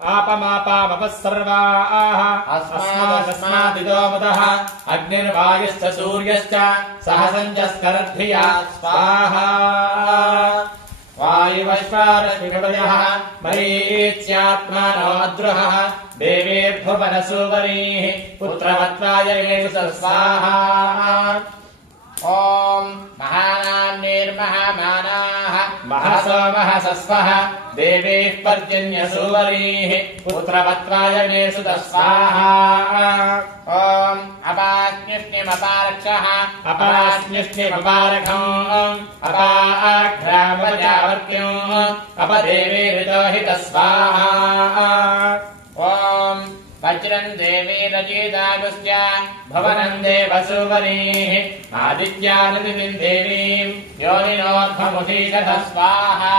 आपमापामपः सर्वाः अस्मादिदोमुदः अग्निर्वायुश्च सूर्यश्च सहसञ्जस्करद्भिया स्वाहा वायुवश्वारश्मिकवयः मरीच्यात्मानो अद्रुहः देवेर्भुवनसूवरीः पुत्रवत्वायमेषु स्वाहा ॐ महानान्यैर्महामानाः महसो महसस्वः देवेः पर्जन्यसूवरीः पुत्रवत्वायमेषु स्वाहा ॐ अपाग्निष्णिमपारक्षः अपाग्निष्णिमपारखम् अपाघ्रामपजावर्त्योः अपदेवेरितोहितः स्वाहा ॐ वज्रम् देवी रचितागुश्च भवनम् देवसूवरीः आदित्यानदितिम् देवीम् योनिनोर्ध्वमुदीशः स्वाहा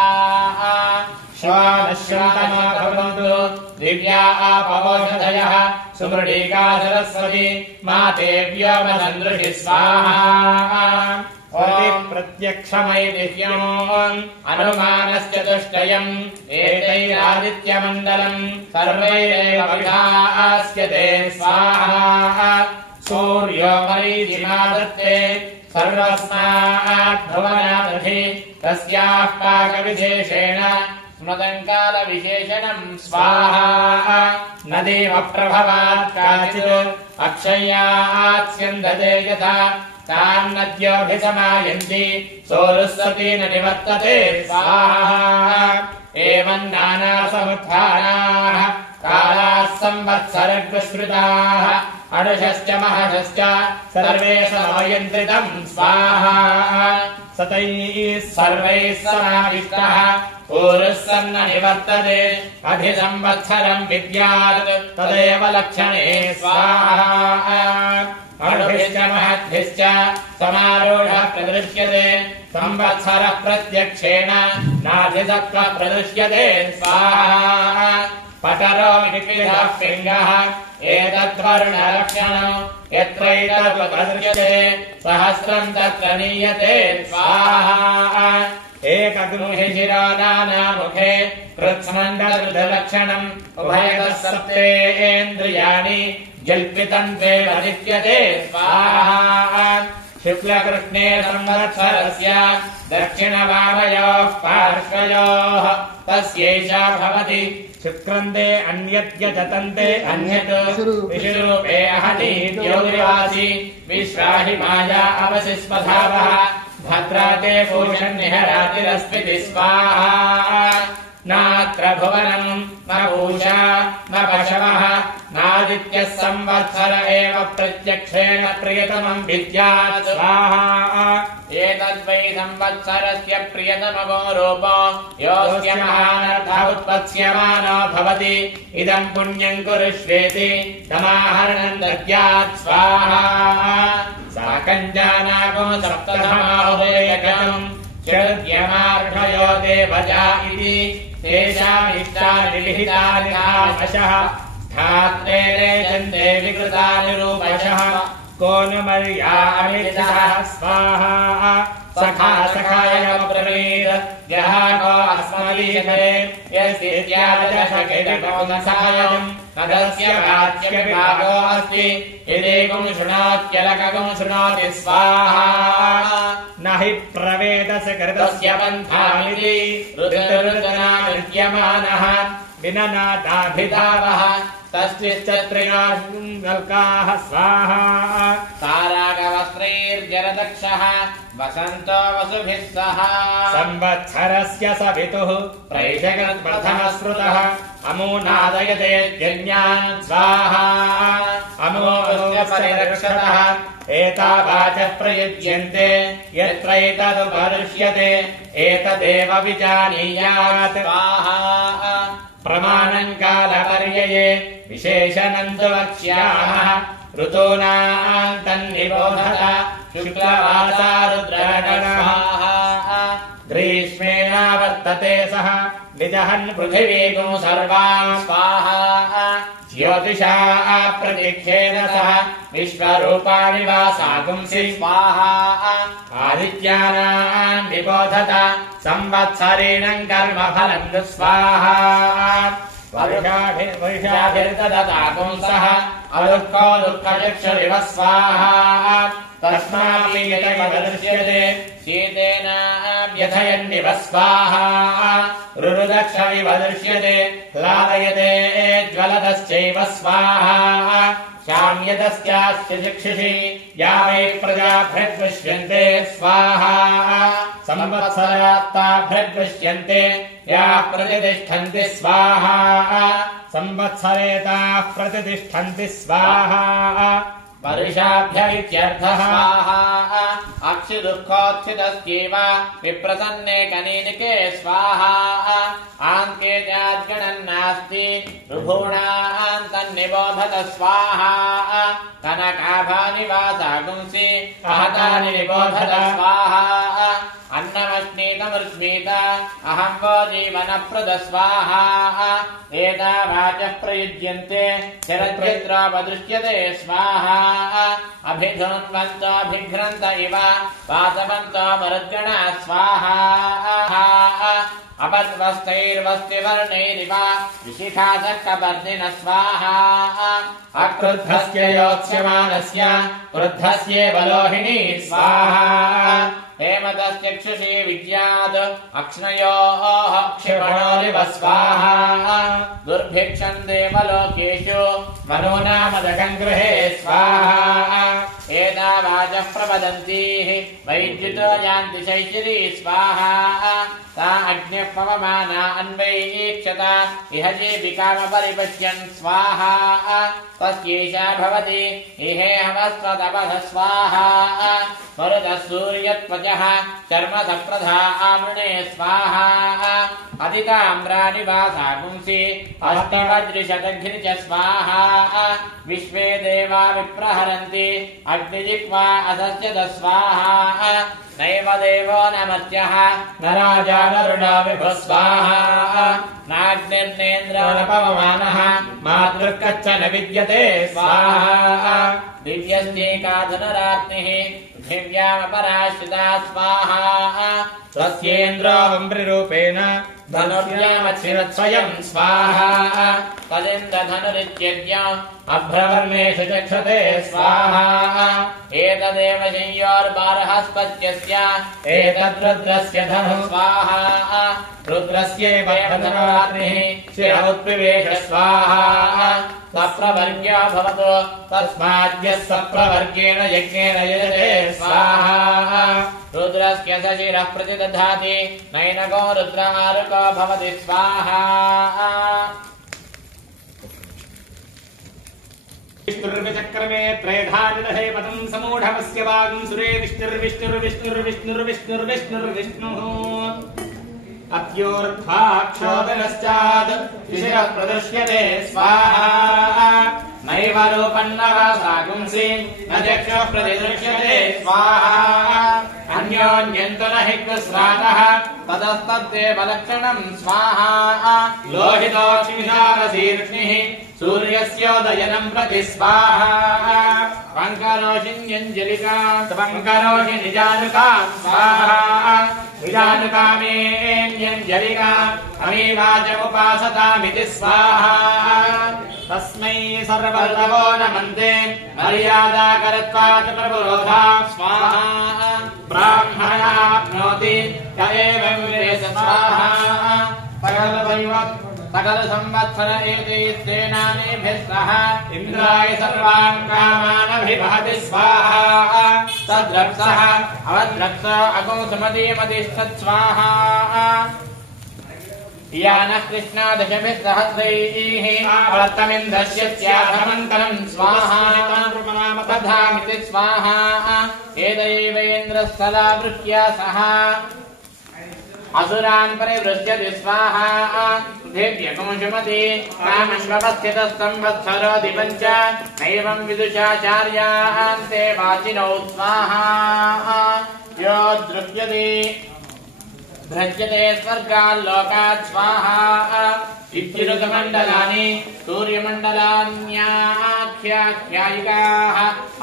श्वानश्वातमा भवन्तु दिव्या आपवोषधयः सुमृडीका सरस्वती मातेव्योमसन्दृशि स्वाहा प्रत्यक्षमैदिह्यम् अनुमानश्चतुष्टयम् एतैरादित्यमण्डलम् सर्वैरेव विधास्यते स्वाहा सूर्यो मरीचिमादत्ते सर्वस्माद्भुवनादधि तस्याः पाकविशेषेण स्मृतम् कालविशेषणम् स्वाहा न देवप्रभवात् काचित् अक्षय्यात्स्यन्दते यथा तान्नद्योऽभिसमायन्ति सोरुस्वती न निवर्तते स्वाहा एवम् नानासमुत्थानाः कालाः संवत्सरग्रश्रुताः अणुषश्च महषश्च सर्वे समयन्ति तम् स्वाहा सतैः सर्वैः समाविष्टः ऊरुः सन्न निवर्तते अधिसंवत्सरम् विद्यात् तदेव लक्षणे स्वाहा अणुभिश्च महद्भिश्च समारूढः प्रदृश्यते संवत्सरः प्रत्यक्षेण नाधिसत्त्वः प्रदृश्यते स्वाहा पटरो विक्रीडः पिङ्गः एतद्वर्णलक्षणम् यत्रैतदुपदृश्यते सहस्रम् तत्र नीयते स्वाहा एकगृहे शिरो नानामुखे कृत्स्मण्डलक्षणम् उभयतः सप्तेन्द्रियाणि जल्पितम् देव नित्यते स्वाहा शुक्लकृष्णे संवत्सरस्य दक्षिणवामयोः पार्श्वयोः तस्यैषा भवति शुक्रन्ते अन्यद्य जतन्ते अन्यत् विषुरूपे अहति ज्योतिर्वासि विश्वाहि माया अवसि स्पधावः भद्राते पूषन्निहरातिरस्मिति स्वाहा नात्र भुवनम् न पूषा न पशवः नादित्यः संवत्सर एव प्रत्यक्षेण प्रियतमम् विद्यात् स्वाहा एतद्वै संवत्सरस्य प्रियतमो रूपो योऽस्य महानर्थः उत्पत्स्यमानो भवति इदम् पुण्यम् कुरुष्वेति तमाहरणम् दद्यात् स्वाहा साकञ्जानागो सप्तधमाहुदेयकम् चर्द्यमार्षयो देवजा इति तेषामिष्टानिलिहितानि नाशः स्थात्रे रेजन्ते विकृतानि रूपशः को न मर्यामिषः स्वाहा सखा सखायमब्रवीत् यः को अस्मदीयते यस्यादशकेटकौनसायम् तदस्य वाच्यविभागो अस्ति यदेकम् शृणोत्यलकम् शृणोति स्वाहा न हि प्रवेदस कृतस्य पन्थामिति ऋतुर्जना नृत्यमानः विननादाभिधावः तस्मिश्चत्रिकाः स्वाहा तारागवस्त्रैर्जरदक्षः वसन्तो वसुभिः सह संवत्सरस्य सवितुः प्रैषकृत्प्रथमश्रुतः अमूनादयते जन्यान् स्वाहा अमूनः एतावाचः प्रयुज्यन्ते यत्रैतदुपदृश्यते एतदेव विजानीयात् स्वाहा प्रमाणम् कालपर्यये विशेषणम् तु वक्ष्यामः ऋतूनाम् तन्निबोधत शुक्लवासा रुद्रगणः ग्रीष्मेणावर्तते सः विदहन् पृथिवीगुं सर्वान् स्वाहा ज्योतिषा प्रतीक्षेण सह विश्वरूपाणि वासागुंसि स्वाहा आदित्यानाम् निबोधत संवत्सरेणम् कर्मफलम् स्वाहा वर्षाभिर्ददापुंसः अदुःखो दुःखचक्षुरिव स्वाहा तस्मापीयतैव दृश्यते शीतेन व्यथयन्निव स्वाहा रुरुदक्षमिव दृश्यते लालयते ज्वलतश्चैव स्वाहा शाम्यतस्यास्य चक्षुषि या वै प्रजाभृद्विष्यन्ते स्वाहा संवत्सरात्ताभृद्विष्यन्ते या प्रतिष्ठन्ति स्वाहा संवत्सरेताः प्रतिष्ठन्ति स्वाहा वर्षाभ्य इत्यर्थः अक्षिदुःखोत्थितस्यैव विप्रसन्ने कनीनिके स्वाहा आन्ते जाद्गणन्नास्ति ऋभूणाम् तन्निबोधत स्वाहा कनकाभानि वासागुंसि आहतानि निबोधत स्वाहा अन्नमस्मीतमृस्मीत अहं वो जीवनप्रद स्वाहा एता वाचः प्रयुज्यन्ते शरद्भिद्रोपदृश्यते स्वाहा अभिधुन्वन्तोऽभिघ्रन्त इव वासवन्तो मरुद्गणा स्वाहा अपद्वस्तैर्वस्तिवर्णैरिव विशिखासक्तपर्दिन स्वाहा अक्रुद्धस्य योत्स्यमानस्य क्रुद्धस्येव लोहिनी स्वाहा हेमतश्चक्षुषी विद्यात् अक्ष्णयोः क्षिपणोरिव स्वाहा दुर्भिक्षम् देवलोकेषु मनूनामदकम् गृहे स्वाहा एता वाचः प्रवदन्तीः वैद्युतो यान्ति शैशिरी स्वाहा ता अग्निः पवमाना अन्वैक्षत इह जीविकामपरिपश्यन् स्वाहा तस्यैषा भवति इहेहवस्वतपः स्वाहा मरुतः सूर्यत्वचः चर्मसप्रधा आमृणे स्वाहा अधिकाम्राणि वासागुंसि अष्टवज्रिशतघ्नि च स्वाहा विश्वे देवा विप्रहरन्ति अग्निजिह्वा असस्यत स्वाहा नैव देवो न मर्त्यः न राजा न ऋणो विभुः स्वाहा नाग्निर्नेन्द्रो न पवमानः मातृकच्च न विद्यते स्वाहा दिव्यस्यैकाधनरात्निः पृथिव्यामपराश्रिता स्वाहा स्वस्येन्द्रो वम्रिरूपेण धनुर्यामच्छिरत्स्वयम् स्वाहा तदिन्द्रधनुरित्यज्ञ अभ्रवर्णेषु चक्षते स्वाहा एतदेव शय्योर्बारहस्पत्यस्य एतद्रुद्रस्य धनुः स्वाहा रुद्रस्यैव धनुराग्निः शिरमुत्पिवेश स्वाहा सप्रवर्ग्यो भवतु तस्माद्यः सप्रवर्गेण यज्ञेन यजते स्वाहा रुद्रस्य शिरः प्रतिदधाति नैनको रुद्रारुको भवति स्वाहा विष्णुर्विचक्रमे त्रेधानिदधे पदम् समूढमस्य वागम् सुरे विष्णुर्विष्णुर्विष्णुर्विष्णुर्विष्णुर्विष्णुः अत्योर्ध्वाक्षोदनश्चाद् शिशिरः प्रदृश्यते स्वाहा नैव रूपन्न वासागुंसि न चक्षुः प्रतिदृश्यते स्वाहा अन्योन्यन्तु न हि कृस्रातः ततस्तद्देव लक्षणम् स्वाहा लोहितोऽक्षिशारशीर्ष्णिः सूर्यस्योदयनम् प्रति स्वाहा पङ्करोषिण्यञ्जलिका पङ्करोषि निजानुका स्वाहा निजानुकामेऽन्यञ्जलिका अमीवाचमुपासतामिति स्वाहा तस्मै सर्वर्णवो नमन्ते मर्यादाकरत्वात् प्रपुरोधा स्वाहा ब्राह्मणाप्नोति य एवं वेद स्वाहा सकल संवत्सर एतैस्तेनानेभिः सह इन्द्राय सर्वान् कामानभिवहति स्वाहा तद्रक्षः अवद्रक्ष अगोसुमतीमतिष्ठत् स्वाहा यानः कृष्णा दशभिः सहस्रैः वर्तमिन्द्रस्यत्याधमन्तरम् स्वाहा तथामिति स्वाहा एतैवेन्द्रः वृष्ट्या सह असुरान् परिवृष्ट्यति स्वाहा देव्यकुंशुमति कामश्वपस्थितस्तंवत्सरो दिपञ्च नैवं विदुषाचार्यान्ते वाचिनौ स्वाहा यो दृश्यते भ्रज्यते स्वर्गाल्लोकात् स्वाहा इत्युरुकमण्डलानि सूर्यमण्डलान्याख्याख्यायिकाः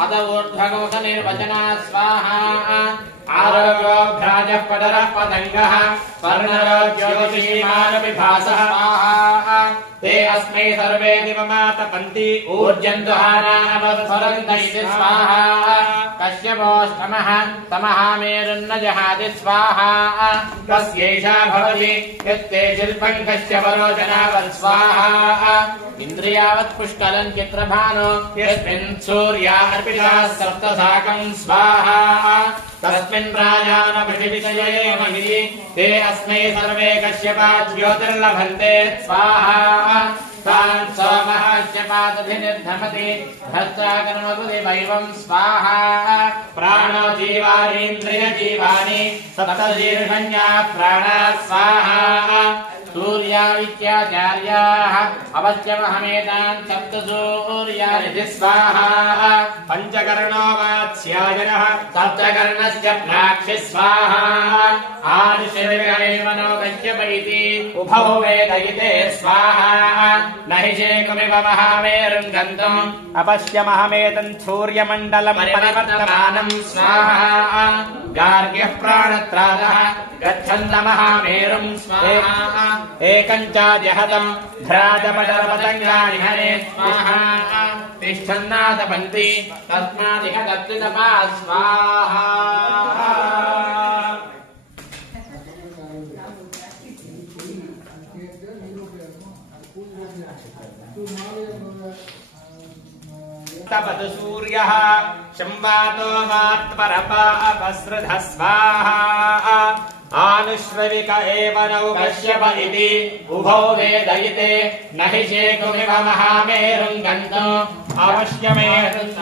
अत ऊर्ध्वकोशनिर्वचना स्वाहा आरोग्योऽभ्राजः पटरः पतङ्गः पर्णरो ज्योतिषीमानविभासः स्वाहा ते अस्मै सर्वे दिवमातपन्ति ऊर्जन्तु हानावस्फुरन्त इति स्वाहा कश्यपोऽष्टमः तमः मेरुन्न जहाति स्वाहा तस्यैषा भवति यत्ते शिल्पम् कश्यपरोचनावत् स्वाहा इन्द्रियावत् पुष्कलम् चित्रभानो यस्मिन् सूर्या अर्पिताः सप्तसाकम् स्वाहा तस्मिन् राजानपृथिविषये महि ते अस्मै सर्वे कश्यपा ज्योतिर्लभन्ते स्वाहा तान् सोमः कश्यपादधिनिर्धमति भ्रष्टाकर्मकृति वैवम् स्वाहा प्राणो जीवानीन्द्रियजीवानि सप्तशीर्षण्याः प्राणाः स्वाहा सूर्यादित्याचार्याः अवश्यमहमेतान् सप्तसूर्यानिधि स्वाहा पञ्चकर्णो वात्स्यायनः सप्तकर्णस्य प्राक्षि स्वाहा आदिशिविरैवनो कश्यप इति उभौ वेदयिते स्वाहा न हि शेकुमिव महामेरुम् गन्तुम् अपश्यमहमेतम् सूर्यमण्डलम् परिवर्तमानम् स्वाहा गार्ग्यः प्राणत्रादः गच्छन्तमहामेरुम् स्वाहा एकम् चाद्यहतम् भ्राजपटरपतङ्गानि हरे स्वाहा तिष्ठन्नादपन्ति तस्मादिह तत्त्वितपा स्वाहा तपतु सूर्यः संवातो वात्परपा अपसृधः स्वाहा आनुश्रविक एव नौ कश्यप इति उभौ वेदयिते न हि शेकुमिव महामेरुम् गन्तुम् अपश्यमेतत्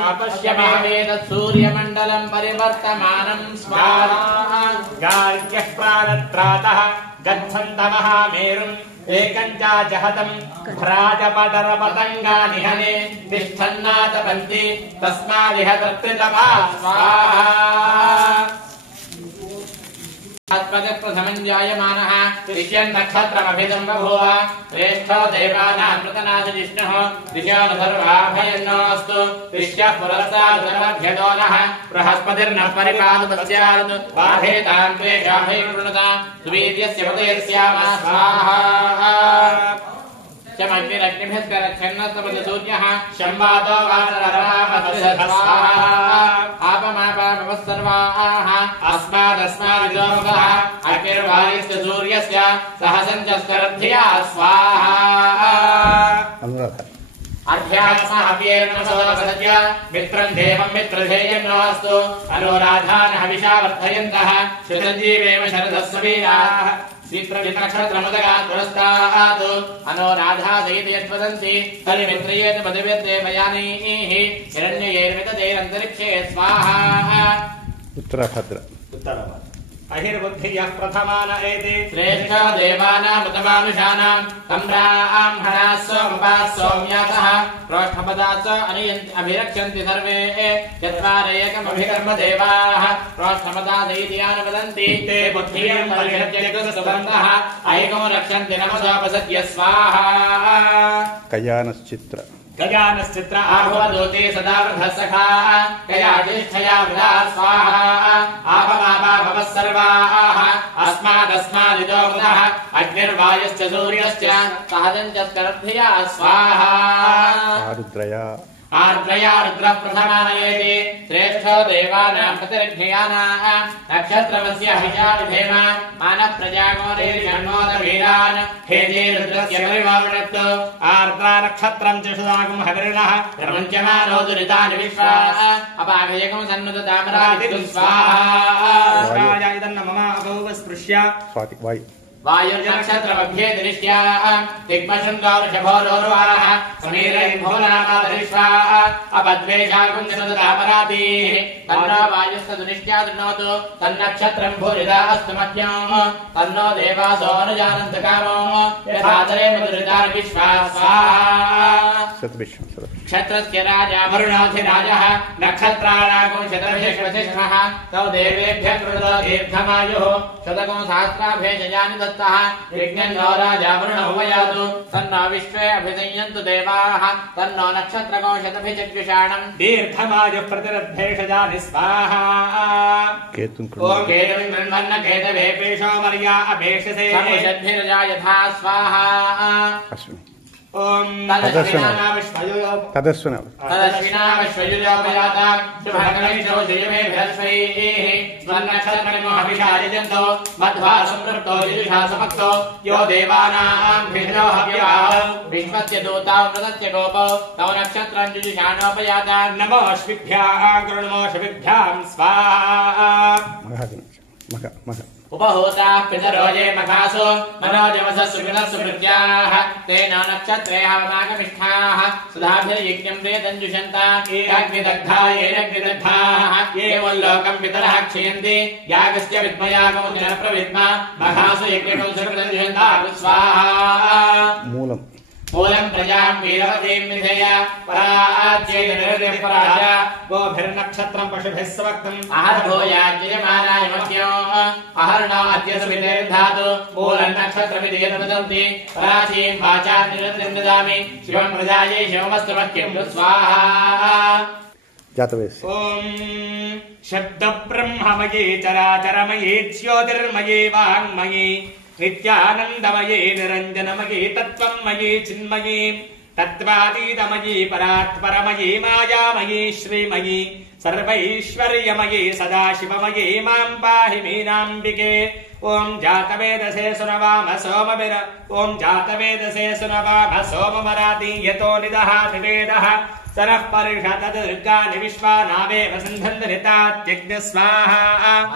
सूर्यमण्डलम् परिवर्तमानम् स्वाहा गार्ग्यः प्राणत्रातः गच्छन्तमहामेरुम् एकम् चाजहतम् भ्राजपटरपतङ्गानि हने तिष्ठन्नातपन्ति तस्मादिह तत्त्वितपा स्वाहा प्रथमम् जायमानः ऋष्यन् नक्षत्रमभिदम् बभूव श्रेष्ठो देवानाम् मृतनाथ जिष्णुः दिशानुसर्वाभयन्नो अस्तु ऋष्यः पुरस्तादुर्मध्यतो नः बृहस्पतिर्नः परिपादुपस्यात् बाधेताम् त्वेषाभै कृणुताम् सुवीर्यस्य पतेर्स्यामः स्वाहा शमग्निरग्निभिस्करच्छन्नस्तपति सूर्यः संवातो वातररामस्वाहा आपमापापवः सर्वाः अस्मादस्मादिदोमुखः अग्निर्वायुस्य सूर्यस्य सहसञ्चस्करद्धिया स्वाहा अर्ध्यात्महव्येर्नमसोदपसद्य मित्रम् देवम् मित्रधेयन्नो अस्तु अनुराधानः हविषा वर्धयन्तः श्रुतञ्जीवेम शरदः वीराः शीत्रनक्षत्रमुदगात् पुरस्तात् अनोराधादयिति यद्वदन्ति तन्मित्रयेत पदव्यद्देवयानीः हिरण्ययैर्विदधैरन्तरिक्षे स्वाहा उत्तरभद्र अहिर्बुद्धियः प्रथमान एति श्रेष्ठ देवानामुतमानुषाणाम् तम्राह्मणाः सोमपाः सोम्यासः प्रोष्ठपदात् अभिरक्षन्ति सर्वे चत्वार एकमभिकर्म देवाः प्रोष्ठपदादयिति यानुवदन्ति ते बुद्धियम् परिहृत्य सुबन्धः ऐकमो रक्षन्ति नमसोपसद्य स्वाहा कयानश्चित्र गजानश्चित्र आभवदोते सदा वृधः सखाः कयाजिष्ठया वृधा स्वाहा आपमापापवः सर्वाः अस्मादस्मादितो वृधः अग्निर्वायुश्च सूर्यश्च सहजञ्चस्करद्धिया स्वाहा आर्द्रया रुद्रः प्रथमानयेति श्रेष्ठो देवानाम् प्रतिरक्षयानाः नक्षत्रमस्य हविषा विधेम मानः प्रजागोरेषण्णोदवीरान् हेजे रुद्रस्य परिवावृणक्तु आर्द्रा नक्षत्रम् चिषुदागम् हविर्णः प्रमुञ्चमानो दुरितानि विश्वाः अपाघयकम् सन्नुततामरादितु स्वाहा इदन्न मम अभूव स्पृश्य वायुर्नक्षत्रमध्ये दृष्ट्याः दिग्मशृङ्गावृषभोरोर्वाः समीरैर्भुवनामादरिष्वाः अपद्वेषाकुञ्जनदरामरातीः तन्नो वायुस्तदुनिष्ट्या दृणोतु तन्नक्षत्रम् भूरिदा अस्तु मह्यम् तन्नो देवासो अनुजानन्तु कामो यथातरे मधुरितानि विश्वाः स्वाहा क्षत्रस्य राजा वरुणोऽधिराजः नक्षत्राणागुम् शतभिषेष्वसिष्ठः तौ देवेभ्यः कृतो दीर्घमायुः शतकम् सहस्राभेषजानि दत्तः यज्ञन्नो राजा वरुणो वयातु तन्नो विश्वे अभिसंयन्तु देवाः तन्नो नक्षत्रको शतभिषग्विषाणम् दीर्घमायुः प्रतिरद्भेषजानि स्वाहा ॐ केतुम् गृह्णन्न केतवे पेशो मर्या अपेक्षसे समुषद्भिर्जा यथा स्वाहा तदश्विनाविश्वयुजोपजातां शुभगणैषो श्रीमे भरस्वैः स्वन्नक्षत्रमिमहविषायजन्तो मध्वा सम्पृक्तो यजुषा समक्तो यो देवानां भिषो हव्याः विश्वस्य दूतां मृतस्य गोपो तव नक्षत्रं जुजुषाणोपजातां नमोऽश्विभ्याः कृणमोऽश्विभ्यां स्वाहा उपहूताः पितरो ये मखासो मनोजवसः सुकृतः सुकृत्याः तेन नक्षत्रे हवनागमिष्ठाः सुधाभिर्यज्ञं प्रेतञ्जुषन्ता याग्निदग्धा येनग्निदग्धाः ये वल्लोकं पितरः क्षयन्ति यागस्य विद्मयागमुद्र प्रविद्मा मखासु यज्ञकं सुकृतञ्जुषन्ता स्वाहा मूलम् प्रजां वीरवतीं विधेय पराज्येयपराजा गोभिर्नक्षत्रं पशुभिः स्वक्तम् अहर्भूयाज्यमानाय मह्यो अहर्णो अद्य सुविधेर्धातु मूलन्नक्षत्रमिति यद्वदन्ति पराचीं वाचां निरन्तिं ददामि शिवं प्रजायै शिवमस्तु मह्यं स्वाहा जातवेदः ॐ शब्दब्रह्ममये चराचरमये ज्योतिर्मये वाङ्मये नित्यानन्दमये निरञ्जनमये तत्त्वमये चिन्मये तत्त्वातीतमये परात्परमये मायामये श्रीमये सर्वैश्वर्यमये सदाशिवमये मां पाहि मीनाम्बिके ॐ जातवेदसे सुनवाम सोमविर ॐ जातवेदसे सुनवाम सोममराति यतो निदहाति वेदः सरः परिषदुर्गानि विश्वानावेव सन्धन्धरितात्यज्ञस्वाहा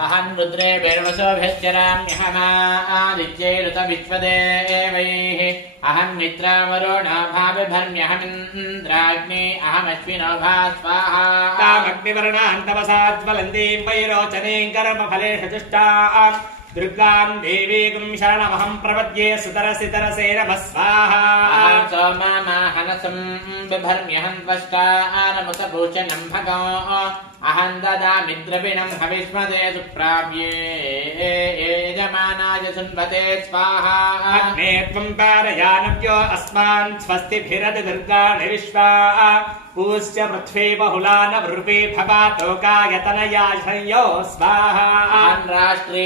अहं रुद्रे वेर्वसोभिश्चराम्यहमादित्यैरुत विश्वदेवैः अहं मित्रावरुणाभाविभर्म्यहमिन्द्राग्ने अहमश्विनो भा स्वाहा तामग्निवर्णान्तवसाज्वलन्तीं वैरोचनीं कर्मफलेषु जुष्टाम् दुर्गां देवीं शरणमहं प्रपद्ये सुतरसितरसे नमः स्वाहा अहं सोमामाहनसं बिभर्म्यहं त्वष्टारमुतभूषणं भगो अहं ददामि द्रविणं हविष्मदे सुप्राप्ये यजमानाय सुन्वते स्वाहा अग्ने त्वं पारयानव्यो अस्मान् स्वस्तिभिरति दुर्गाणि विश्वा पूज्य पृथ्वी बहुलान वृपे भवातोकायतनयाशयो स्वाहा राष्ट्रे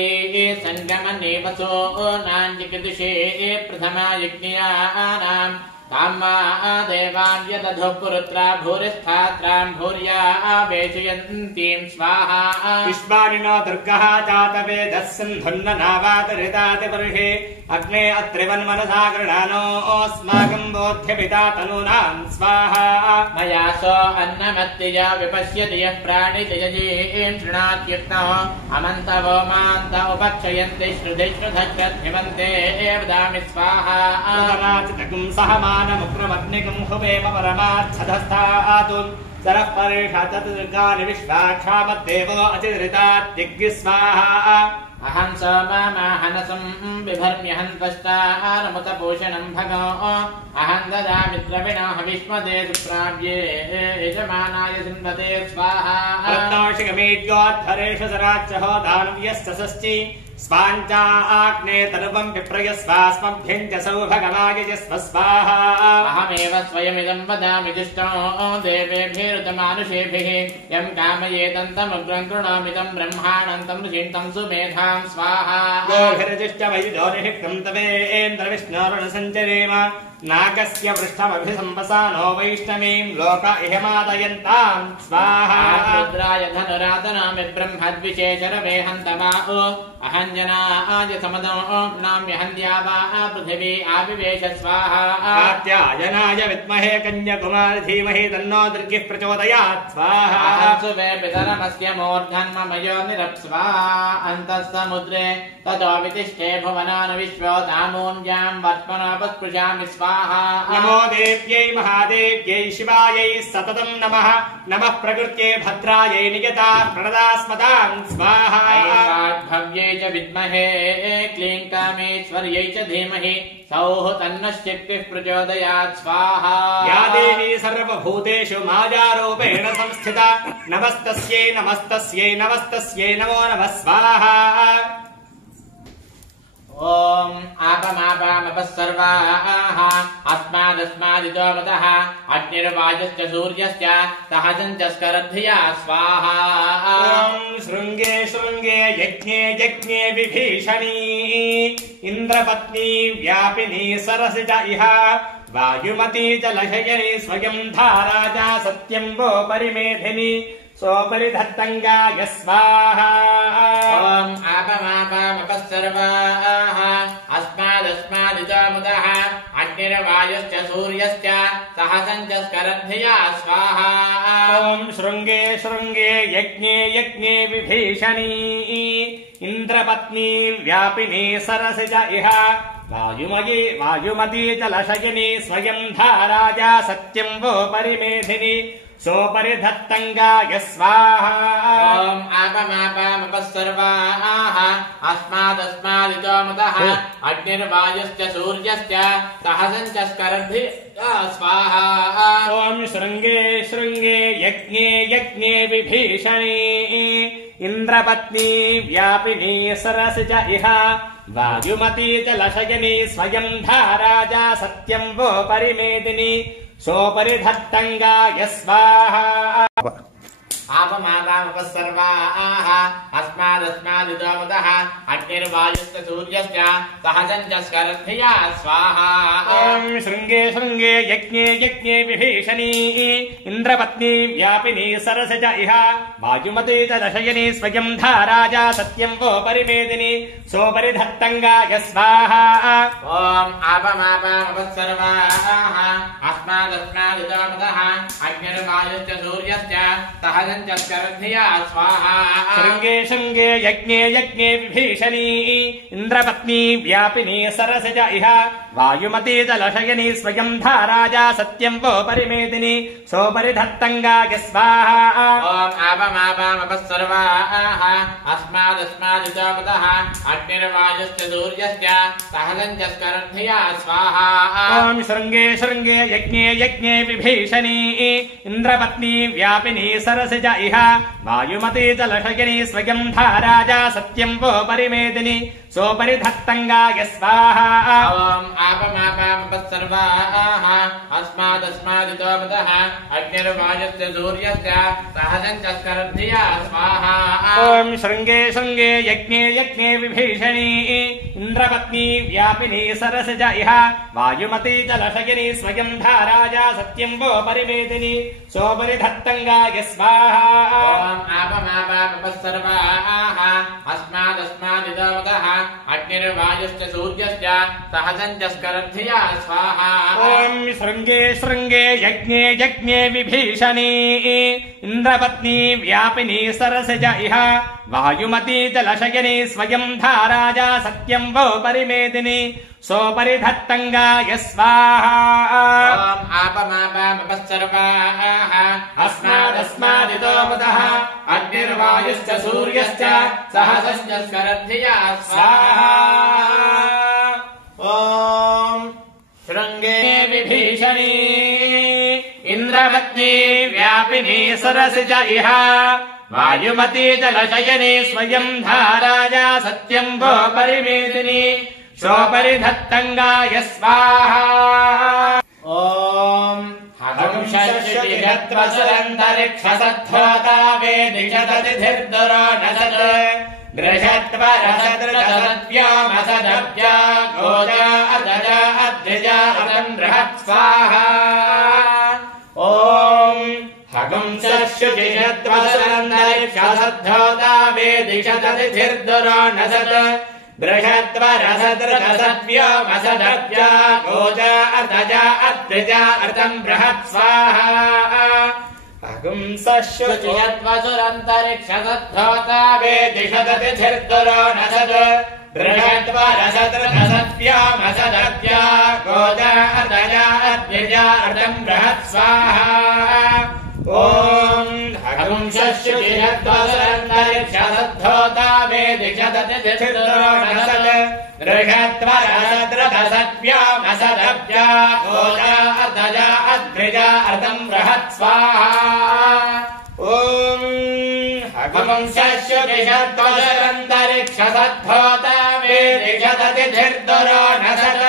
सङ्गमने वसो नाञ्जिकृदिशे प्रथमा यज्ञानाम् कामा देवान्यदधो पुरुत्रा भूरिस्थात्रां भूर्या वेचयन्तीं स्वाहा विश्वानिनो दुर्गः जातवेदः सिन्धुन्ननावातरितातिवर्षे अग्ने अत्रिवन्मनसा गृणानोऽस्माकं बोध्यपिता तनूनां स्वाहा मया सो अन्नमत्तिया विपश्यति यः प्राणितियजीं शृणात्युक्तः अमन्तवो मान्त उपक्षयन्ति श्रुधि श्रुधश्रद्धिमन्ते वदामि स्वाहा मुक्रमग्निकं हुवेम परमार्थधस्थातु सरः परिषदुर्गानि विश्वाक्षामद्देवो अतिदृतात्यज्ञ स्वाहा अहं सोमामाहनसं बिभर्म्यहं त्वष्टारमुतपोषणं भगो अहं ददामि द्रविणो हविष्मदे सुप्राप्ये यजमानाय सिन्वते स्वाहा रत्नाशिकमेद्योद्धरेषु सराच्चहो दानव्यश्च षष्ठी स्वाञ्चाग्ने तनुवं विप्रयस्वास्मभ्यञ्जसौ भगवायजस्व स्वाहा अहमेव स्वयमिदं वदामि जुष्टो देवेभिरुतमानुषेभिः यं कामयेदन्तमुग्रं कृणोमिदं ब्रह्माणं तं ऋषिं सुमेधां स्वाहा गोभिर्जुष्टमयुजोनिषिक्तं तवेन्द्रविष्णोरुणसञ्चरेम नागस्य पृष्ठमभिसंवसानो वैष्णवीं लोक इहमादयन्तां स्वाहा रुद्राय धनुरातनामि ब्रह्मद्विशेषरवे हन्तमाओ अहञ्जनाय समदो नाम्यहन्द्यावा पृथिवी आविवेश स्वाहा कात्यायनाय विद्महे कन्याकुमारी धीमहि तन्नो दुर्गिः प्रचोदयात् स्वाहा सुवे पितरमस्य मूर्धन्मयो निरप्स्वा अन्तः समुद्रे ततो वितिष्ठे भुवनानि विश्वो दामूञ्जां वर्त्मनोपस्पृशामि स्वाहा नमो देव्यै महादेव्यै शिवायै सततं नमः नमः प्रकृत्यै भद्रायै नियता प्रणदास्मदां स्वाहा भव्यै च विद्महे क्लीं कामेश्वर्यै च धीमहि सौः तन्नः शक्तिः प्रचोदयात् स्वाहा या देवी सर्वभूतेषु मायारूपेण संस्थिता नमस्तस्यै नमस्तस्यै नमस्तस्यै नमो नमः स्वाहा ॐ आपमापामपः सर्वाः अस्मादस्मादितो मदः अग्निर्वायुश्च सूर्यश्च सहजं च स्करद्धिया स्वाहा ॐ शृङ्गे शृङ्गे यज्ञे यज्ञे विभीषणी इन्द्रपत्नी व्यापिनी सरसिज इह वायुमती जलशयनी स्वयं धारा च सत्यं वो परिमेधिनी सोपरि धत्तङ्गाय स्वाहा ॐ आपमापामपः सर्वाः अस्मादस्मादितो मदः अग्निर्वायुश्च सूर्यश्च सहजं च स्करद्धिया स्वाहा ॐ शृङ्गे शृङ्गे यज्ञे यज्ञे विभीषणी इन्द्रपत्नी व्यापिनी सरसिज इह वायुमती जलशयनी स्वयं धारा च सत्यं वो परिमेधिनी सोपरि धत्तङ्गाय स्वाहा ॐ आपमापामपः सर्वाः अस्मादस्मादितो मदः अग्निर्वायुश्च सूर्यश्च सहजं च स्करद्धिया स्वाहा ॐ शृङ्गे शृङ्गे यज्ञे यज्ञे विभीषणी इन्द्रपत्नी व्यापिनी सरसिज इह वायुमती जलशयनी स्वयं धारा च सत्यं वो परिमेदिनी सोपरि धत्तङ्गाय स्वाहा आपमापामपः सर्वाः अस्मादस्मादितो मदः अग्निर्वायुश्च सूर्यश्च सहजं च स्करद्धिया स्वाहा ॐ शृङ्गे शृङ्गे यज्ञे यज्ञे विभीषणी इन्द्रपत्नी व्यापिनी सरसिज इह वायुमती जलशयनी स्वयं धारा च सत्यं वो परिमेदिनी सोपरि धत्तङ्गाय स्वाहा ॐ आपमापामपः सर्वाः अस्मादस्मादितो मदः अग्निर्वायुश्च सूर्यश्च सहजं च स्करद्धिया स्वाहा शृङ्गे शृङ्गे यज्ञे यज्ञे विभीषणी इन्द्रपत्नी व्यापिनी सरसिज इह वायुमती जलशयनी स्वयं धारा च सत्यं वो परिमेदिनी सोपरि धत्तङ्गाय स्वाहा ॐ आपमापामपः सर्वाः अस्मादस्मादितो मदः अग्निर्वायुश्च सूर्यश्च सहजं च स्करद्धिया स्वाहा ॐ शृङ्गे शृङ्गे यज्ञे यज्ञे विभीषणी इन्द्रपत्नी व्यापिनी सरसिज इह वायुमती जलशयनी स्वयं धारा च सत्यं वो परिमेदिनी सोपरि धत्तङ्गाय स्वाहा ॐ आपमापामपः सर्वाः अस्मादस्मादितो मदः अग्निर्वायुश्च सूर्यश्च सहजं च स्करद्धिया स्वाहा ॐ शृङ्गे शृङ्गे यज्ञे यज्ञे विभीषणी इन्द्रपत्नी व्यापिनी सरसिज इह वायुमती जलशयनी स्वयं धारा च सत्यं वो परिमेदिनी सोपरि धत्तङ्गाय स्वाहा ॐ आपमापामपः सर्वाः अस्मादस्मादितो मदः अग्निर्वायुश्च सूर्यश्च सहजं च स्करद्धिया स्वाहा ॐ शृङ्गे शृङ्गे यज्ञे यज्ञे विभीषणी इन्द्रपत्नी व्यापिनी सरसिज इह वायुमती जलशयनी स्वयं धारा च सत्यं वो परिमेदिनी सोपरि धत्तङ्गाय स्वाहा ॐ आपमापामपः सर्वाः अस्मादस्मादितो मदः अग्निर्वायुश्च सूर्यश्च सहजं च स्करद्धिया स्वाहा ॐ शृङ्गे विभीषणी इन्द्रपत्नी व्यापिनी सरसिज इह वायुमती जलशयनी स्वयं धारा च सत्यं वो परिमेदिनी सोपरि धत्तङ्गाय स्वाहा ॐ हंसश्रुतिषत्वसुरन्तरिक्षसद्धोता वेदिषदतिथिर्दुरो नसत् दृशत्वरसदृशसद्व्योमसदभ्या गोजा अदजा अद्विजा अदं बृहत् स्वाहा ॐ हंसश्रुतिषत्वसुरन्तरिक्षसद्धोता वेदिषदतिथिर्दुरो नसत् दृशत्वरसदृशसद्व्योमसदभ्या गोजा अदजा अद्विजा अदं बृहत् स्वाहा शुचियत्वसुरन्तरिक्षसद्धोता वेदिषदतिथिर्दुरो नसत् दृढत्वरसदृशसद्व्योमसदभ्या गोजा अदजा अद्विजा अदं बृहत् स्वाहा ॐ हंसश्रुतिषत्वसुरन्तरिक्षसद्धोता वेदिषदतिथिर्दुरो नसत् दृढत्वरसदृशसद्व्योमसदभ्या गोजा अदजा अद्विजा अदं बृहत् स्वाहा ॐ हंसश्रुतिषत्वसुरन्तरिक्षसद्धोता वेदिषदतिथिर्दुरो नसत्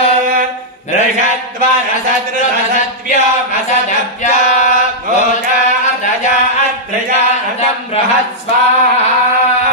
दृषद्वरसद्रुरसद्व्योमसदभ्या गोजा अर्धजा अध्रजा रथम् बृहत् स्वाहा